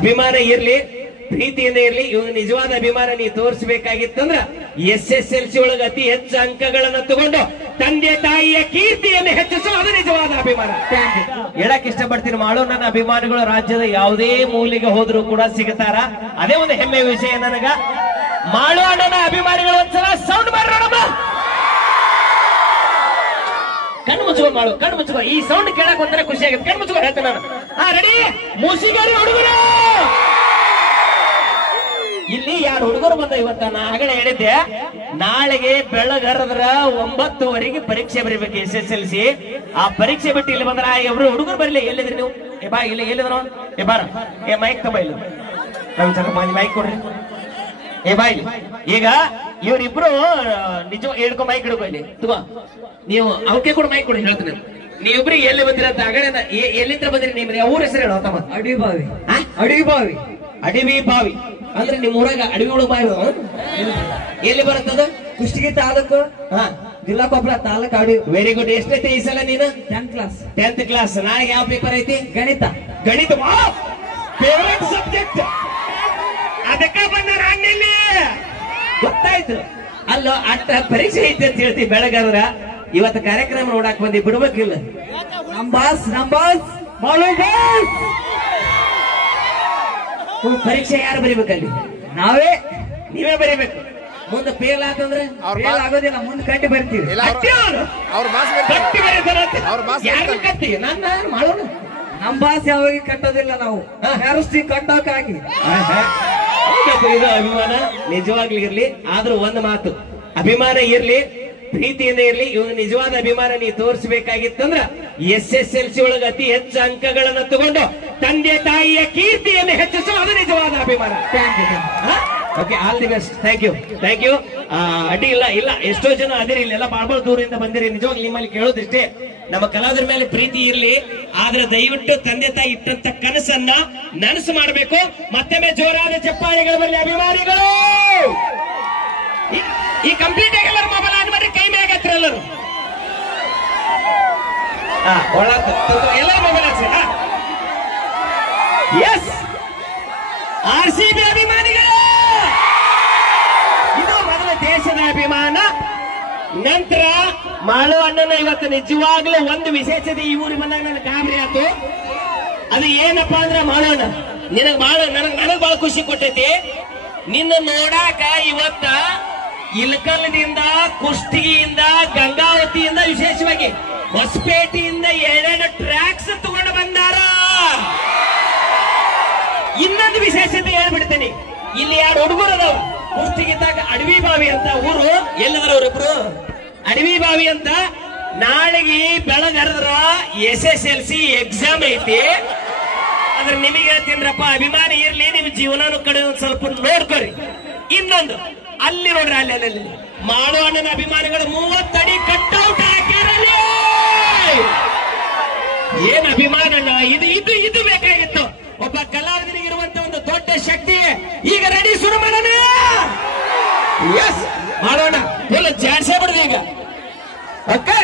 ಅಭಿಮಾನ ಇರ್ಲಿ, ಪ್ರೀತಿಯಿಂದ ಇರ್ಲಿ. ಇವಾಗ ನಿಜವಾದ ಅಭಿಮಾನ ನೀ ತೋರಿಸಬೇಕಾಗಿತ್ತಂದ್ರ SSLC ಒಳಗೆ ಅತಿ ಹೆಚ್ಚು ಅಂಕಗಳನ್ನ ತಗೊಂಡು ತಂದೆ ತಾಯಿಯ ಕೀರ್ತಿಯನ್ನು ಹೆಚ್ಚಿಸುವ ಅದು ನಿಜವಾದ ಅಭಿಮಾನ. ಹೇಳಕ್ ಇಷ್ಟಪಡ್ತೀನಿ, ಮಾಡು ನನ್ನ ಅಭಿಮಾನಿಗಳು ರಾಜ್ಯದ ಯಾವುದೇ ಮೂಲೆಗೆ ಹೋದ್ರು ಕೂಡ ಸಿಗುತ್ತಾರ. ಅದೇ ಒಂದು ಹೆಮ್ಮೆ ವಿಷಯ ನನಗ. ಮಾಡು ಅಣ್ಣನ ಅಭಿಮಾನಿಗಳು ಒಂದ್ಸಲ ಸೌಂಡ್ ಮಾಡೋಣ. ಕಣ್ಣು ಮುಚ್ಚುಕೋ ಮಾಡು, ಕಣ್ಣು ಮುಚ್ಚುಕೋ. ಈ ಸೌಂಡ್ ಕೇಳಕ್ ಒಂಥರ ಖುಷಿ ಆಗುತ್ತೆ. ಕಣ್ಣು ಮುಚ್ಚುಕೋ ಹೇಳ್ತೇನೆ ನಾನು. ರೆಡಿ? ಮೂಸಿಗಾರಿ ಹುಡುಗರು ಇಲ್ಲಿ ಯಾರು ಹುಡುಗರು ಬಂದ ಇವತ್ತ. ನಾ ಆಗಲೇ ಹೇಳಿದ್ದೆ, ನಾಳೆಗೆ ಬೆಳಗರದ್ರ 9:00 ಪರೀಕ್ಷೆ ಬರೀಬೇಕು SSLC. ಆ ಪರೀಕ್ಷೆ ಬಿಟ್ಟು ಇಲ್ಲಿ ಬಂದ್ರ ಇವ್ರು ಹುಡುಗರು ಬರಲಿ. ಎಲ್ಲಿದ್ರಿ ನೀವು? ಬಾ ಇಲ್ಲಿ. ಎಲ್ಲಿದ್ರು? ಬಾರ. ಮೈಕ್ ತಮ್ಮ ಇಲ್ಲ, ಮೈಕ್ ಕೊಡ್ರಿ. ಬಾ ಇಲ್ಲಿ. ಈಗ ಇವ್ರಿಬ್ರು ನಿಜ ಹೇಳ್ಕೊ, ಮೈಕ್ ಹಿಡ್ಕೊ ಇಲ್ಲಿ ತಗೋ. ನೀವು ಅವಕ್ಕೆ ಕೂಡ ಮೈಕ್ ಕೊಡಿ, ಹೇಳ್ತೀನಿ. ನೀವಿಬ್ರಿಗೆ ಎಲ್ಲಿ ಬಂದಿರ ಅಂತ ಆಗಲೇ ಎಲ್ಲಿಂದ ಬಂದಿರಿ? ನಿಮ್ಮ ಊರ ಹೆಸರು ಹೇಳೋ ತಮ್ಮ. ಅಡವಿ ಬಾವಿ. ಅಡವಿ ಬಾವಿ. ಅಡವಿ ಬಾವಿ ಅಂದ್ರೆ ನಿಮ್ಮ ಊರಾಗ ಅಡವಿ ಒಳಗೆ ಬಾವಿ ಎಲ್ಲಿ ಬರುತ್ತದ? ಕುಷ್ಟಗಿ ತಾಲೂಕು, ಜಿಲ್ಲಾ ಕೊಪ್ಪಳ ತಾಲೂಕು ಅಡವಿ. Very good. ಎಷ್ಟೈತಿ ಈ ಸಲ ನೀನು? 10th class. 10th class. ನಾಳೆ ಯಾವ ಪೇಪರ್ ಐತಿ? ಗಣಿತ. ಗಣಿತ ಫೇವರೇಟ್ ಸಬ್ಜೆಕ್ಟ್. ಅದಕ್ಕೆ ಬಂದ ನಾನಿಲ್ಲಿ ಗೊತ್ತಾಯ್ತು. ಅಲ್ಲೋ ಅಟ್ಟ ಪರೀಕ್ಷೆ ಐತಿ ಅಂತ ಹೇಳ್ತಿ ಬೆಳಗಾದ್ರ. ಇವತ್ತು ಕಾರ್ಯಕ್ರಮ ನೋಡಕ್ ಬಂದಿ, ಬಿಡ್ಬೇಕಿಲ್ಲ. ನಂಬಾಸ್ ಪರೀಕ್ಷೆ ಯಾರು ಬರೀಬೇಕಲ್ಲಿ? ನಾವೇ. ನೀವೇ ಬರೀಬೇಕು. ಮುಂದೆ ಫೇಲ್ ಆತಂದ್ರೆ ಆಗೋದಿಲ್ಲ, ಮುಂದೆ ಕಟ್ಟಿ ಬರ್ತೀವಿ. ಕಟ್ಟಿ ನನ್ನ ಮಾಡೋಣ. ನಮ್ ಬಾಸ್ ಯಾವಾಗ ಕಟ್ಟೋದಿಲ್ಲ, ನಾವು ಯಾರಷ್ಟಿ ಕಟ್ಟೋಕಾಗಿ. ಇದು ಅಭಿಮಾನ ನಿಜವಾಗ್ಲಿ ಇರ್ಲಿ. ಆದ್ರೂ ಒಂದು ಮಾತು, ಅಭಿಮಾನ ಇರ್ಲಿ, ಪ್ರೀತಿಯಿಂದ ಇರ್ಲಿ. ಇವಾಗ ನಿಜವಾದ ಅಭಿಮಾನ ನೀ ತೋರಿಸಬೇಕಾಗಿತ್ತಂದ್ರ SSLC ಒಳಗೆ ಅತಿ ಹೆಚ್ಚು ಅಂಕಗಳನ್ನ ತಗೊಂಡು ತಂದೆ ತಾಯಿಯ ಕೀರ್ತಿಯನ್ನು ಹೆಚ್ಚಿಸುವ ಅದು ನಿಜವಾದ ಅಭಿಮಾನ. Okay, all the best. Thank you. ಅಡ್ಡಿ ಇಲ್ಲ. ಎಷ್ಟೋ ಜನ ಅದಿರಿ, ಇಲ್ಲೆಲ್ಲ ಬಾಳ ದೂರದಿಂದ ಬಂದಿರಿ. ನಿಜವಾಗ್ಲಿ ನಿಮ್ಮಲ್ಲಿ ಕೇಳೋದಿಷ್ಟೇ, ನಮ್ಮ ಕಲಾವಿದರ ಮೇಲೆ ಪ್ರೀತಿ ಇರ್ಲಿ. ಆದ್ರೆ ದಯವಿಟ್ಟು ತಂದೆ ತಾಯಿ ಇಟ್ಟಂತ ಕನಸನ್ನ ನನಸು ಮಾಡಬೇಕು. ಮತ್ತೊಮ್ಮೆ ಜೋರಾದ ಚಪ್ಪಾಳೆಗಳ ಬರಲಿ ಅಭಿಮಾನಿಗಳು. ಈ ಕಂಪ್ಲೀಟ್ ಆಗಿ ಎಲ್ಲರೂ ಮೊಬೈಲ್ ಆನ್ ಮಾಡಿ, ಕೈ ಮೇಲೆ ಹತ್ರ ಎಲ್ಲರೂ. ಎಲ್ಲರೂ ಮೊಬೈಲ್ ಹಾಕ್ಸಿ. ಎಸ್, RCB ಅಭಿಮಾನಿಗಳು, ಇದು ಮೊದಲ ದೇಶದ ಅಭಿಮಾನ. ನಂತರ ಮಾಳು ಅಣ್ಣನ ಇವತ್ತು ನಿಜವಾಗ್ಲೂ ಒಂದು ವಿಶೇಷತೆ ಈ ಊರಿಗೆ ಬಂದಾಗ ನನಗೆ ಗಾಬರಿ ಆಯ್ತು. ಅದು ಏನಪ್ಪಾ ಅಂದ್ರೆ, ಮಾಡೋಣ ನನಗ್ ಬಹಳ ಖುಷಿ ಕೊಟ್ಟೈತಿ. ನಿನ್ನ ನೋಡಾಕ ಇವತ್ತ ಇಲಕಲ್ದಿಂದ, ಕುಷ್ಟಗಿಯಿಂದ, ಗಂಗಾವತಿಯಿಂದ, ವಿಶೇಷವಾಗಿ ಹೊಸಪೇಟೆಯಿಂದ 2 ಟ್ರ್ಯಾಕ್ಸ್ ತಗೊಂಡು ಬಂದಾರ. ಇನ್ನೊಂದು ವಿಶೇಷತೆ ಹೇಳ್ಬಿಡ್ತೇನೆ. ಇಲ್ಲಿ 2 ಹುಡುಗರು ಅದಾವ. ಕುಷ್ಟಗಿದ್ದಾಗ ಅಡವಿ ಬಾವಿ ಅಂತ ಊರು. ಎಲ್ಲದ್ರ ಅವರಿಬ್ರು? ಅಡವಿ ಬಾವಿ ಅಂತ. ನಾಳೆಗೆ ಬೆಳಗರದ್ರ SSLC ಎಕ್ಸಾಮ್ ಐತಿ. ಆದ್ರೆ ನಿಮಗೆ ಹೇಳ್ತೀನ್ರಪ್ಪ, ಅಭಿಮಾನಿ ಇರ್ಲಿ, ನಿಮ್ ಜೀವನ ಕಡೆ ಒಂದ್ ಸ್ವಲ್ಪ ನೋಡ್ಕೊರಿ. ಇನ್ನೊಂದು ಅಲ್ಲಿ ನೋಡ್ರಿ, ಅಲ್ಲಿ ಮಾಡು ಅಣ್ಣನ ಅಭಿಮಾನಿಗಳು 30 ಅಡಿ ಕಟ್ಔಟ್ ಹಾಕ್ಯಾರಲ್ಲಿ. ಏನ್ ಅಭಿಮಾನ ಅಣ್ಣ ಇದು ಬೇಕಾಗಿತ್ತು. ಒಬ್ಬ ಕಲಾವಿದನಿಗಿರುವಂತ ಒಂದು ದೊಡ್ಡ ಶಕ್ತಿ. ಈಗ ರೆಡಿ, ಶುರು ಮಾಡೋಣ. ಎಸ್, ಮಾಡೋಣ. ಫುಲ್ ಜಾಡ್ಸೇ ಬಿಡುದು ಈಗ. ಓಕೆ.